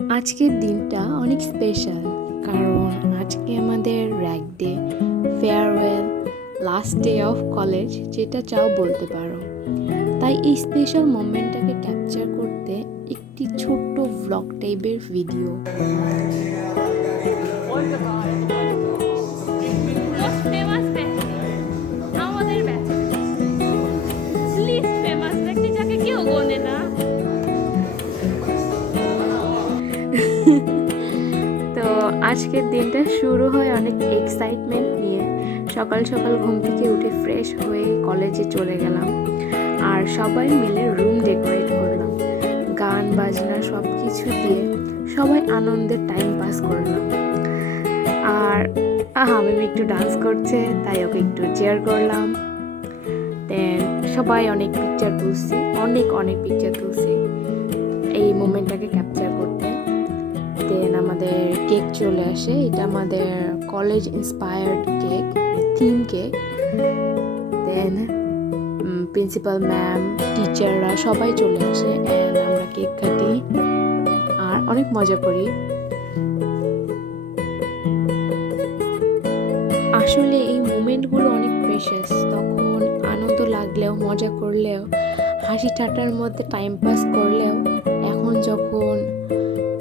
আজকের দিনটা অনেক স্পেশাল, কারণ আজকে আমাদের rag day, farewell, last day of college, যেটা চাও বলতে পারো। তাই এই স্পেশাল মোমেন্টটাকে ক্যাপচার করতে একটি ছোট্ট ভ্লগ টাইপের ভিডিও। তো আজকের দিনটা শুরু হয় অনেক এক্সাইটমেন্ট নিয়ে। সকাল সকাল ঘুম থেকে উঠে ফ্রেশ হয়ে কলেজে চলে গেলাম, আর সবাই মিলে রুম ডেকোরেট করলাম। গান বাজনা সব কিছু দিয়ে সবাই আনন্দের টাইম পাস করলাম। আর আমি একটু ডান্স করছে, তাই ওকে একটু চেয়ার করলাম। দেন সবাই অনেক পিকচার তুলছি, অনেক পিকচার তুলছি এই মোমেন্টটাকে ক্যাপচার করতে। দেন আমাদের কেক চলে আসে, এটা আমাদের college inspired cake, theme cake. Then principal ma'am, টিচাররা সবাই চলে আসে, অ্যান্ড আমরা কেক কাটি আর অনেক মজা করি। আসলে এই মোমেন্টগুলো অনেক প্রেশাস। তখন আনন্দ লাগলেও, মজা করলেও, হাসি ঠাট্টার মধ্যে টাইম পাস করলেও, এখন যখন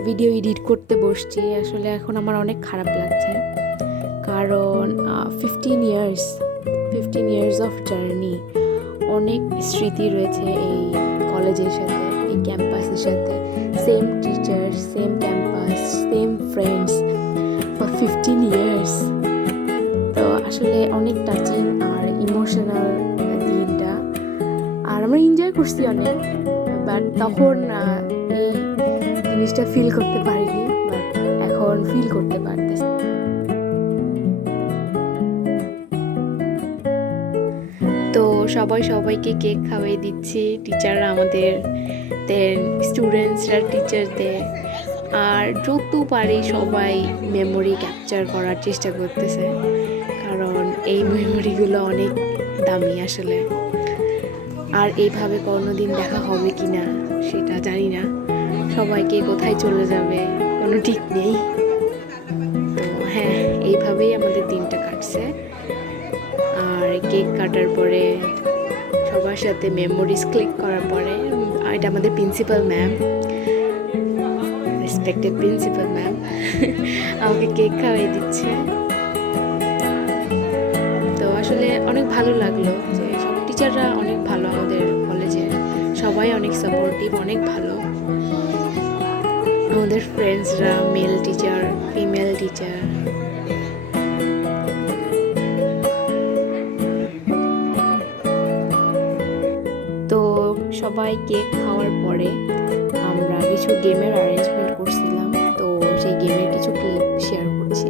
ভিডিও এডিট করতে বসছি, আসলে এখন আমার অনেক খারাপ লাগছে। কারণ 15 ইয়ার্স অফ জার্নি, অনেক স্মৃতি রয়েছে এই কলেজের সাথে, এই ক্যাম্পাসের সাথে। Same teacher, same campus, same friends for 15 years. তো আসলে অনেক টাচিং আর ইমোশনাল দিনটা, আর আমরা এনজয় করছি অনেক। বাট তখন এই জিনিসটা ফিল করতে পারিনি, বাট এখন ফিল করতে পারতেছি। তো সবাইকে কেক খাওয়াই দিচ্ছি, টিচাররা আমাদের, দেন স্টুডেন্টসরা টিচারদের। আর যত পারি সবাই মেমোরি ক্যাপচার করার চেষ্টা করতেছে, কারণ এই মেমোরিগুলো অনেক দামি আসলে। আর এইভাবে কোনোদিন দেখা হবে কি না সেটা জানি না, সবাইকে কোথায় চলে যাবে কোনো ঠিক নেই। তো হ্যাঁ, এইভাবেই আমাদের দিনটা কাটছে। আর কেক কাটার পরে সবার সাথে মেমোরিজ ক্লিক করার পরে, এটা আমাদের principal ma'am, respected principal ma'am, আমাকে কেক খাওয়াই দিচ্ছে। তো আসলে অনেক ভালো লাগলো যে সব টিচাররা অনেক ভালো, আমাদের কলেজে সবাই অনেক সাপোর্টিভ, অনেক ভালো। আমাদের ফ্রেন্ডসরা, মেল টিচার, ফিমেল টিচার। তো সবাই কেক খাওয়ার পরে আমরা কিছু গেমের অ্যারেঞ্জমেন্ট করছিলাম, তো সেই গেমের কিছু ক্লিপ শেয়ার করছি।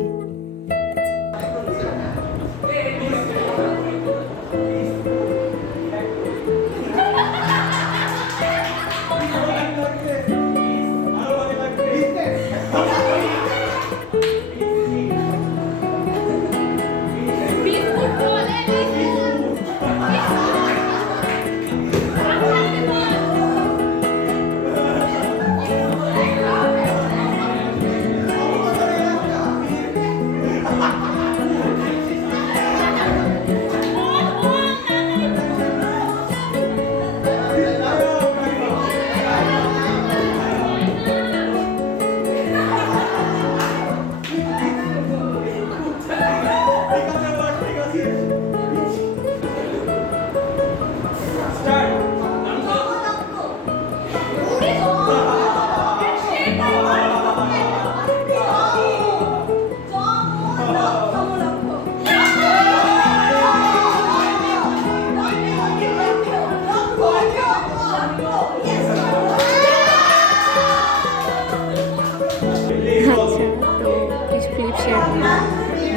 আচ্ছা, তো কিছু ক্লিপ শেয়ার করলাম।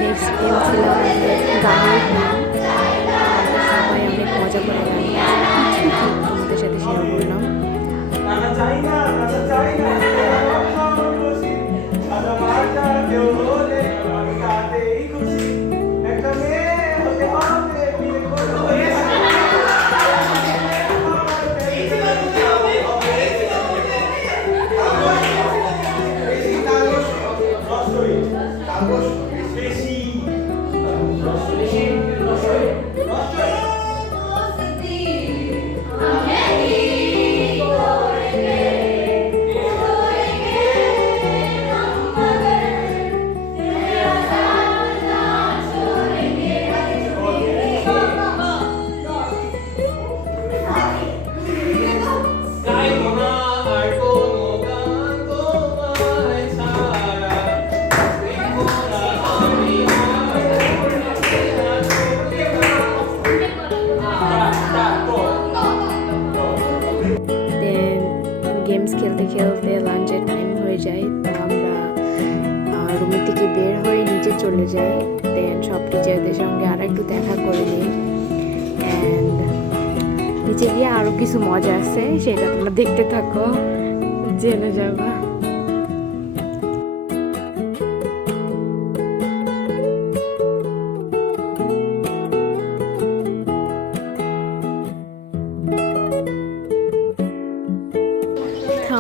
নেক্সট গেম ছিল আমাদের গানের গেম। সবাই অনেক মজা করে গান গাইছে, কিছু ক্লিপ তোমাদের সাথে শেয়ার করলাম। হয়ে যায়, তো আমরা রুমের থেকে বের হয়ে নিচে চলে যাই। দেন সব টিচারদের সঙ্গে আর একটু দেখা করে নিই। অ্যান্ড নিচে গিয়ে আরও কিছু মজা আছে, সেটা তোমরা দেখতে থাকো, জেনে যাবা।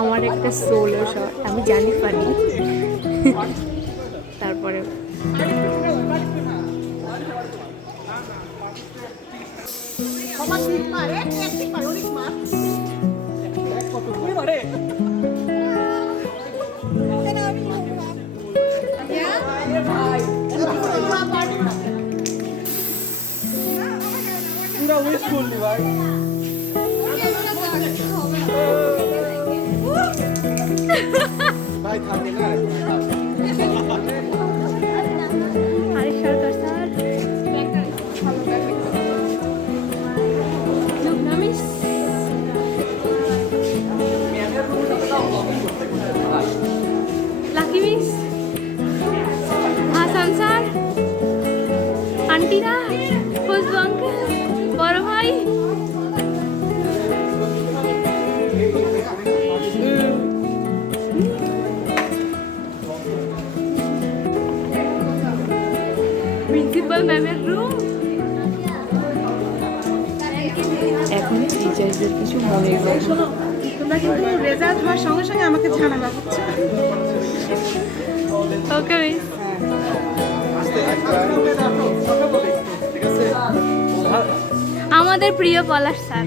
আমার একটা সোলো শট, আমি জানি পারি। তারপরে লাকি মিস, হাসান স্যার, আন্টিরা, ফজলু আঙ্কেল, বড় ভাই, প্রিন্সিপাল ম্যামের রুম। এখন টিচারদের কিছু মনে হয়, তোমরা কিন্তু রেজাল্ট হওয়ার সঙ্গে সঙ্গে আমাকে জানাবা, বুঝছো? ওকে মিস। আমাদের প্রিয় পলাশ স্যার।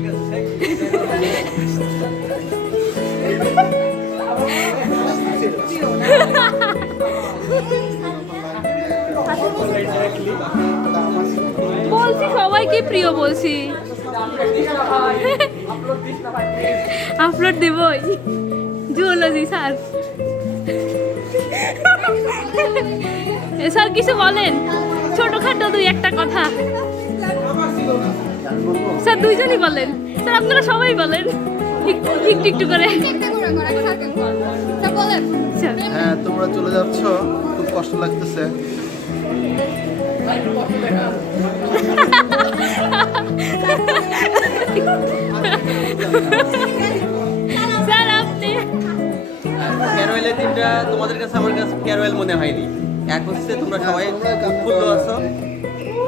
বলছি সবাইকে প্রিয় বলছি, আপলোড দেবই। জুওলজি স্যার, স্যার কিছু বলেন, ছোটখাটো দুই একটা কথা। স্যার দুইজনই বলেন, স্যার আপনারা সবাই বলেন একটু একটু করে। হ্যাঁ, তোমরা চলে যাচ্ছ, খুব কষ্ট লাগতেছে। স্যার আপনি ক্যারোয়েলের দিনটা তোমাদের কাছে আমার কাছে ক্যারোয়েল মনে হয়নি। এক হচ্ছে তোমরা সবাই উৎফুল্ল আছো,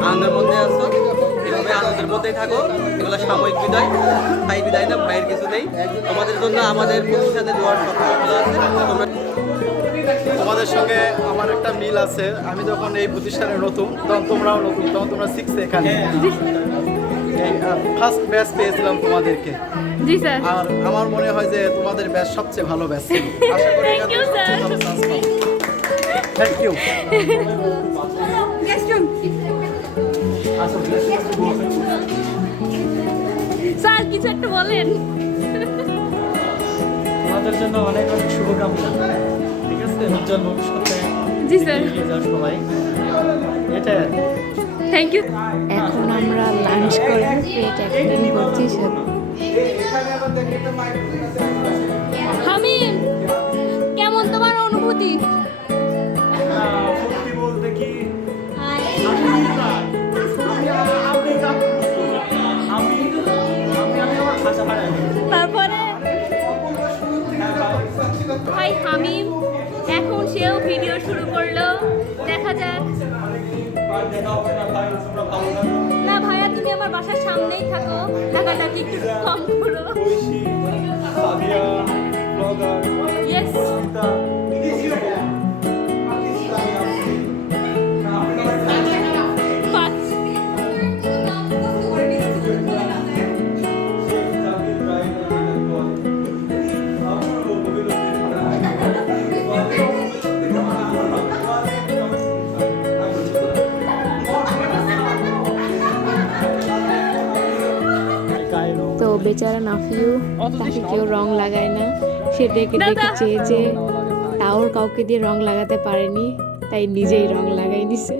আনন্দের মধ্যে আছো, এভাবে আনন্দের মধ্যেই থাকো। এগুলো সাময়িক বিদায়, তাই বিদায় না, ভয়ের কিছু নেই। তোমাদের জন্য আমাদের প্রতিষ্ঠানে দেওয়ার সক্ষমতা আছে। তোমরা তোমাদের সঙ্গে আমার একটা মিল আছে। আমি যখন এই প্রতিষ্ঠানে নতুন, তখন তোমরাও নতুন, তখন তোমরা 6 এখানে ফার্স্ট ব্যাচ পেয়েছিলাম তোমাদেরকে। জি স্যার। আর আমার মনে হয় যে তোমাদের ব্যাচ সবচেয়ে ভালো ব্যাচ ছিল। আশা করি Thank you, sir. Thank you. Sir কিছু একটা বলেন। আমাদের জন্য অনেক অনেক শুভকামনা। ঠিক আছে, উজ্জ্বল ভবিষ্যতে জি স্যার। এগিয়ে যাও সবাই, এটাই আর কি। Thank you. এখন আমরা লাঞ্চ করে পেট একদিন করছি সব। হামিম, কেমন তোমার অনুভূতি? সত্যি বলতে কি আমি আমার ভাষা হারাই। তারপরে ভাই হামিম এখন সেও ভিডিও শুরু করলো, দেখা যাক। না ভাইয়া, তুমি আমার বাসার সামনেই থাকো, টাকাটাকি একটু কম করো। ইয়েস। তো বেচারা নাফিউ, তাকে কেউ রং লাগায় না, সে ডেকে ডেকে চেয়েছে, তাও কাউকে দিয়ে রং লাগাতে পারেনি, তাই নিজেই রং লাগাই নিছে।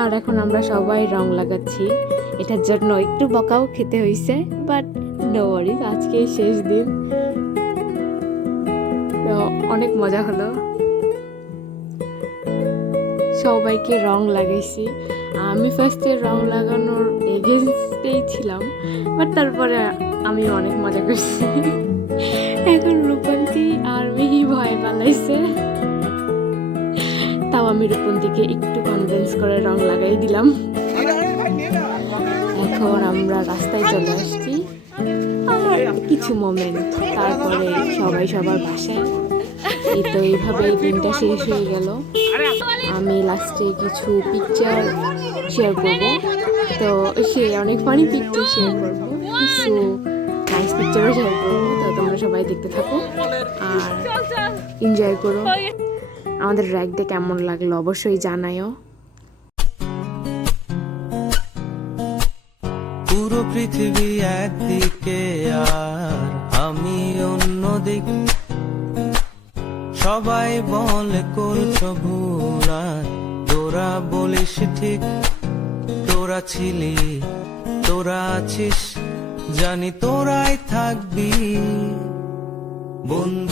আর এখন আমরা সবাই রং লাগাচ্ছি, এটার জন্য একটু বকাও খেতে হয়েছে, বাট নো ওয়ারিজ, আজকে শেষ দিন, অনেক মজা হলো। সবাইকে রং লাগাইছি। আমি ফার্স্টে রং লাগানোর এগেনস্টেই ছিলাম, বাট তারপরে আমি অনেক মজা করছি। এখন রূপন্তী আর মিহি ভয় পালাইছে, তাও আমি রূপন্তীকে একটু কনভিন্স করে রং লাগাই দিলাম। এখন আমরা রাস্তায় চলে আসছি, আর কিছু মোমেন্ট, তারপরে সবাই সবার বাসায়। এই তো এইভাবে এই দিনটা শেষ হয়ে গেল। আমি লাস্টে কিছু পিকচার শেয়ার করব, তো সে অনেক ফানি পিকচার শেয়ার করবো, কিছু নাইস পিকচারও শেয়ার করবো। তো তোমরা সবাই দেখতে থাকো আর এনজয় করো। আমাদের র্যাক ডে কেমন লাগলো অবশ্যই জানায়ও। পুরো পৃথিবী একদিকে আর আমি অন্যদিক, সবাই বলে করছো ভুল আর তোরা বলিস ঠিক। তোরা ছিলি, তোরা আছিস, জানি তোরাই থাকবি বন্ধু।